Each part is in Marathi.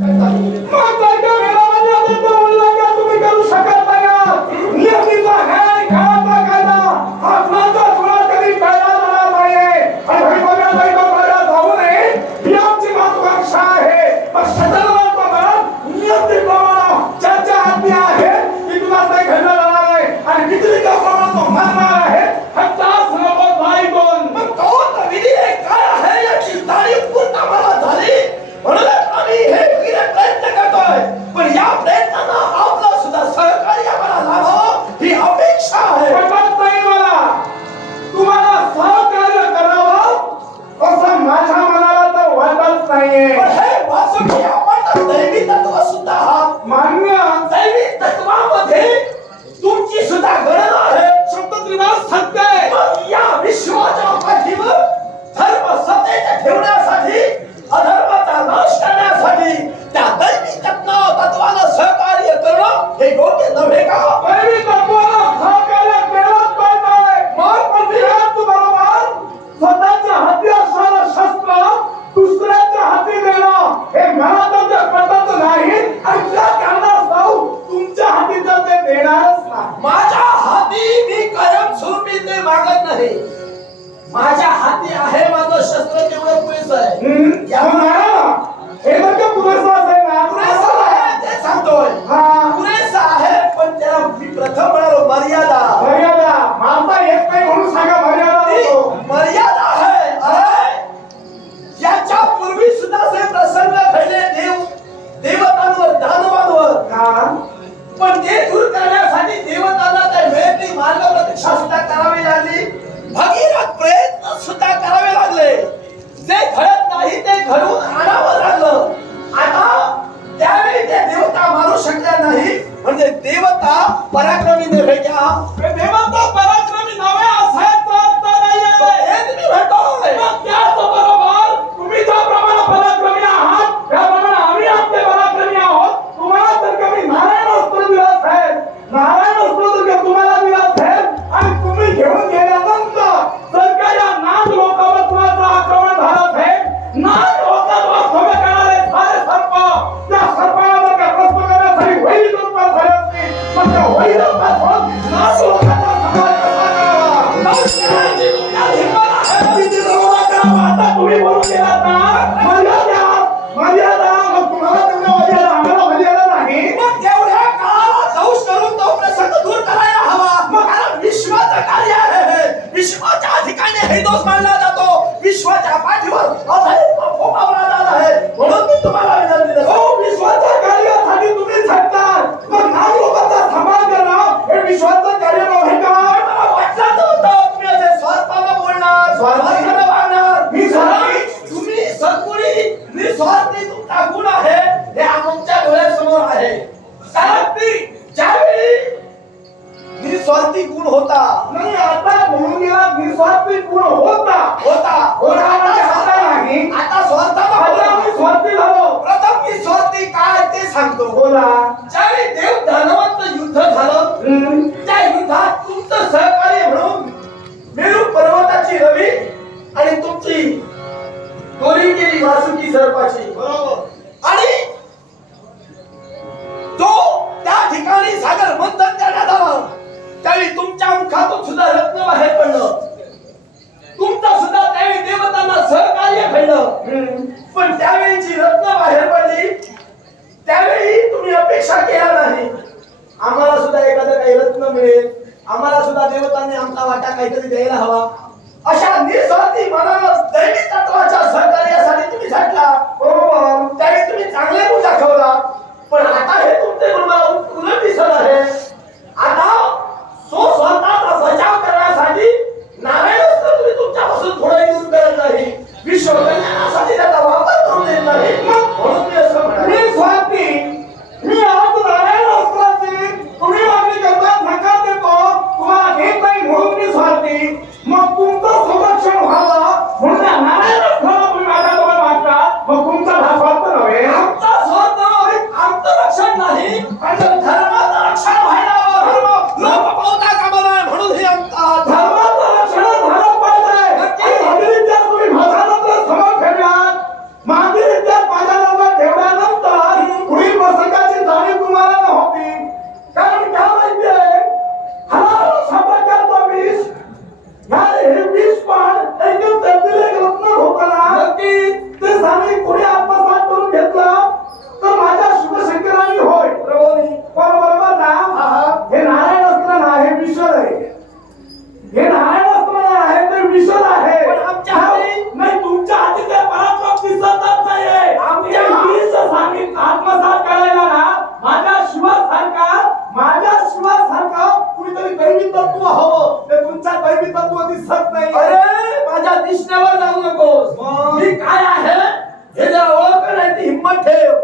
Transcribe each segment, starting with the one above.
Mata म्हणजे देवता पराक्रमी निर्भय देवता só अपेक्षा नाही. आम्हाला सुद्धा एखादं काही रत्न मिळेल. आम्हाला सुद्धा देवतांनी आमचा वाटा काहीतरी द्यायला हवा. अशा निस्वार्थी मनानं दैनिक तत्वाच्या सहकार्यासाठी तुम्ही झटला. त्याने तुम्ही चांगले गुण दाखवला. पण आता हे तुमचे गुण मला दिसत आहे. कुणी आत्मसात करून घेतलं तर माझ्या शुभशंकरांनी होय. पण बरोबर ना. हे नारायण असलं ना हे विश्वर आहे. हे नारायण असलं ना आहे. ते विश्वर आहे नाही तुमच्या हाती ते पराक्रम दिसतच नाहीये. आमच्या आत्मसात करायला ना माझ्या शिवासारखा माझ्या शिवासारखा कुणीतरी दैवी तत्व हवं. ते तुमच्या दैवी तत्व दिसत नाही अरे माझ्या दिसण्यावर जाऊ नकोस. मी काय tell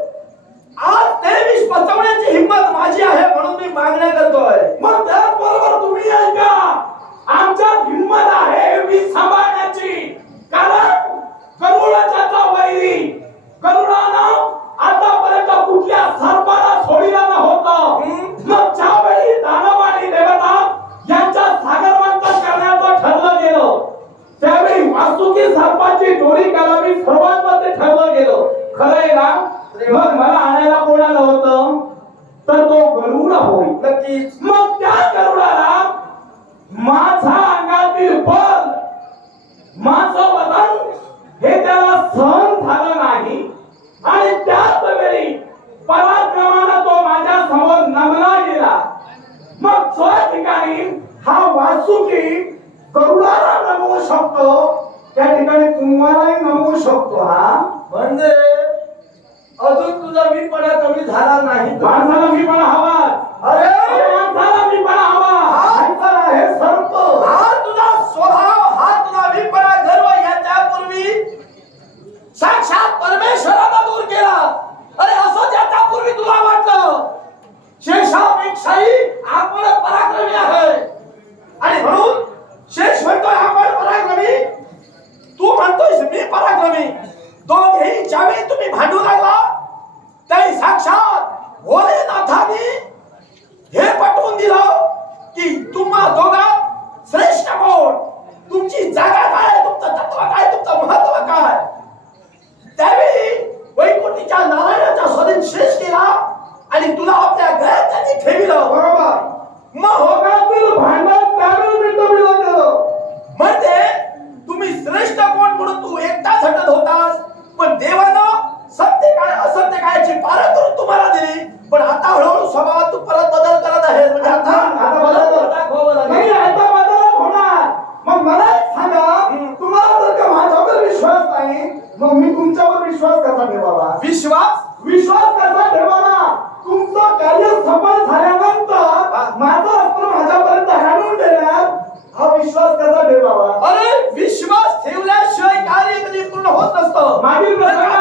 कसा ठेवावा अरे विश्वास ठेवल्याशिवाय कार्य कधी पूर्ण होत नसतं. मागील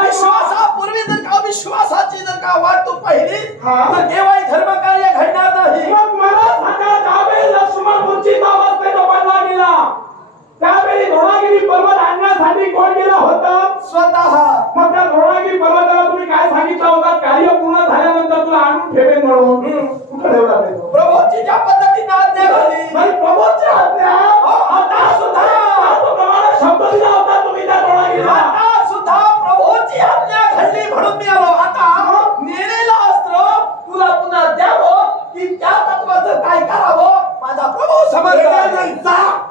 विश्वासापूर्वी जर का विश्वासाची जर का वाट तू पाहिली तर देवाई धर्म कार्य 什么？你刚砸。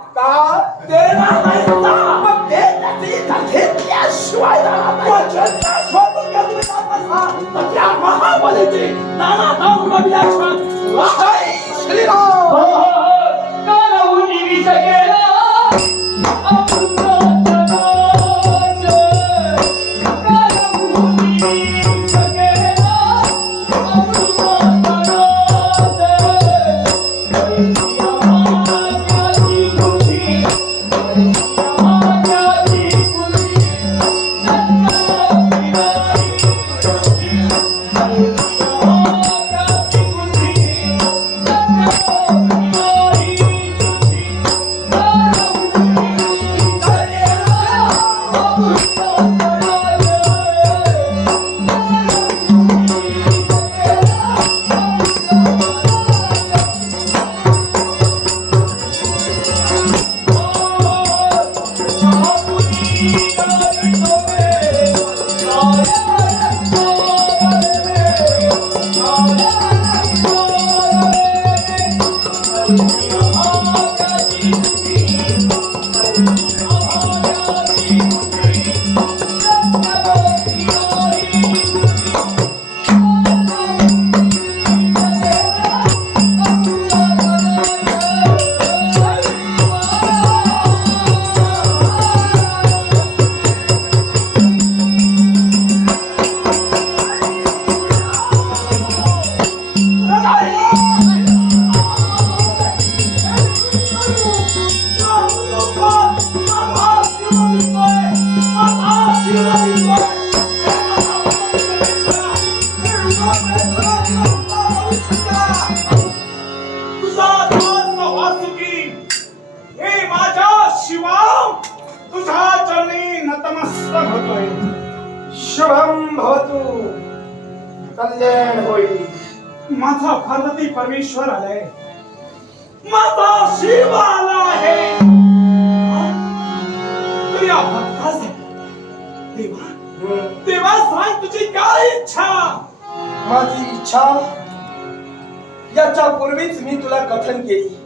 शिवा तुझा चरणी नतमस्तक होतोय. शुभम भवतो कल्याण होई. माझा पार्वती परमेश्वर आलाय. माझा शिव आला आहे. तुझ्या देवा देवा सांग तुझी काय इच्छा? माझी इच्छा याच्या पूर्वीच मी तुला कथन केली.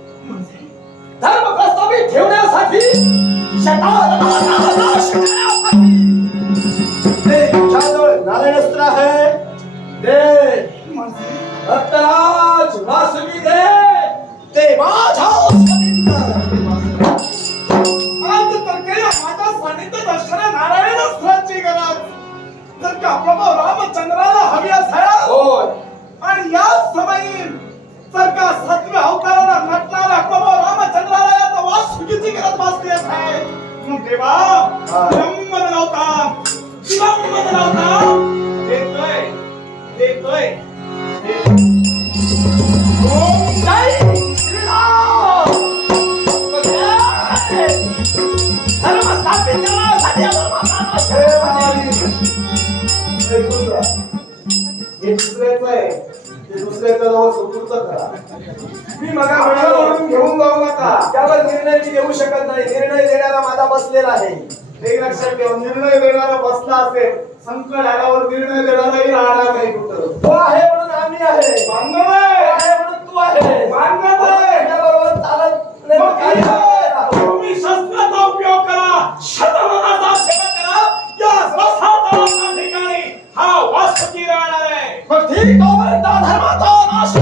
ठेवण्यासाठी ते तुझ्याजवळ नारायणस्त्र आहे. दे वासवी दे. ते माझ्या आहे ते दुसऱ्याच्या जवळ सुपूर्त करा. मी माझ्या मनावरून घेऊन जाऊ नका. त्यावर निर्णय मी घेऊ शकत नाही. निर्णय देणारा माझा बसलेला आहे. एक लक्षात ठेवा. निर्णय देणारा बसला असेल संकट आल्यावर निर्णय देणाराही राहणार नाही कुठं. तो आहे म्हणून आम्ही आहे. मानव आहे. म्हणून तू आहे. मानव त्याबरोबर चालत नाही. शस्त्राचा उपयोग करा. शतमानाचा हा वास्तुती राहणार आहे. मग ठीक तोपर्यंत धर्माचा नाश